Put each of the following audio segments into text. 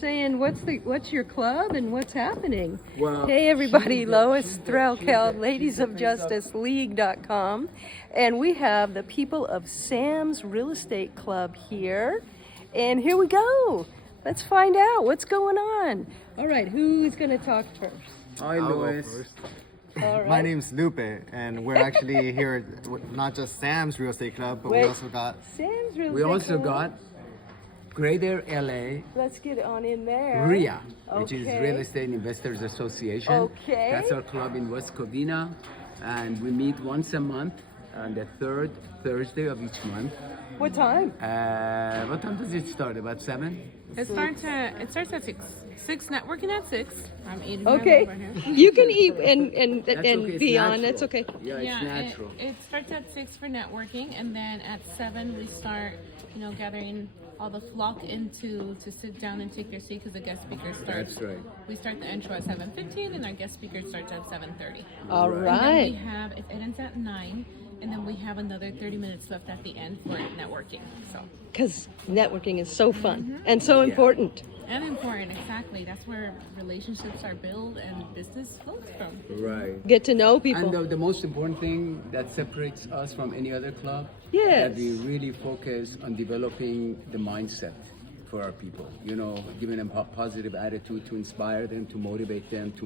Saying what's your club and what's happening? Well, Hey everybody, Lois Threlkeld, ladiesofjusticeleague.com, and we have the people of Sam's Real Estate Club here, and here we go. Let's find out what's going on. All right, who's going to talk first? Hi, Lois. All right. My name's Lupe, and we're actually here at not just Sam's Real Estate Club, but we also got Sam's Real Estate We also Club. got Greater LA Let's get on in there. REIA, which is Okay. Real Estate Investors Association. Okay. That's our club in West Covina, and we meet once a month on the third Thursday of each month. What time? What time does it start? About 7? It starts at 6. 6 networking at 6. I'm eating. Okay. Right here. You can eat and That's okay, it's be on. natural. That's okay. Yeah, it's natural. It starts at 6 for networking, and then at 7 we start, gathering all the flock to sit down and take their seat because the guest speaker starts. That's right. We start the intro at 7:15, and our guest speaker starts at 7:30. All And then right. we have it ends at 9, and then we have another 30 minutes left at the end for networking. So. Because networking is so fun and so important. And important, exactly. That's where relationships are built and business flows from. Right. Get to know people. And the most important thing that separates us from any other club, Yes. that we really focus on developing the mindset for our people. Giving them a positive attitude to inspire them, to motivate them, to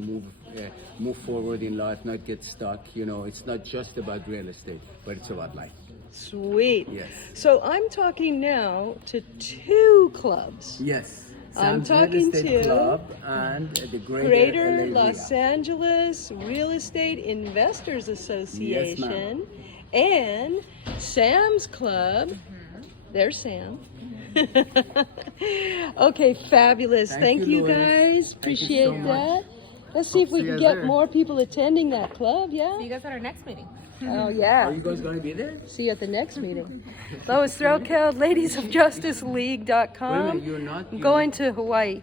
move forward in life, not get stuck. It's not just about real estate, but it's about life. Sweet. Yes. So I'm talking now to 2 clubs. Yes. I'm Sam's Real talking Estate to Club and the Greater LA Los REIA. Angeles Real Estate Investors Association Yes, and Sam's Club. There's Sam. Okay, fabulous. Thank Thank you, you Lois. guys. Thank you Appreciate so much. that. Let's see if we see you can guys get there. more people attending that club. See Yeah. you guys at our next meeting. Oh Are yeah. you guys going to be there? See you at the next meeting. Lois Threlkeld, ladiesofjusticeleague.com. Wait a minute, you're not- I'm going to Hawaii,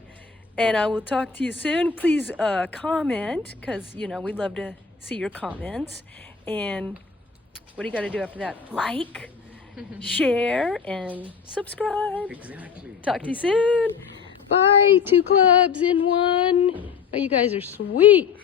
and I will talk to you soon. Please comment, because we'd love to see your comments. And what do you got to do after that? Like, share, and subscribe. Exactly. Talk to you soon. Bye. 2 clubs in 1. Oh, you guys are sweet.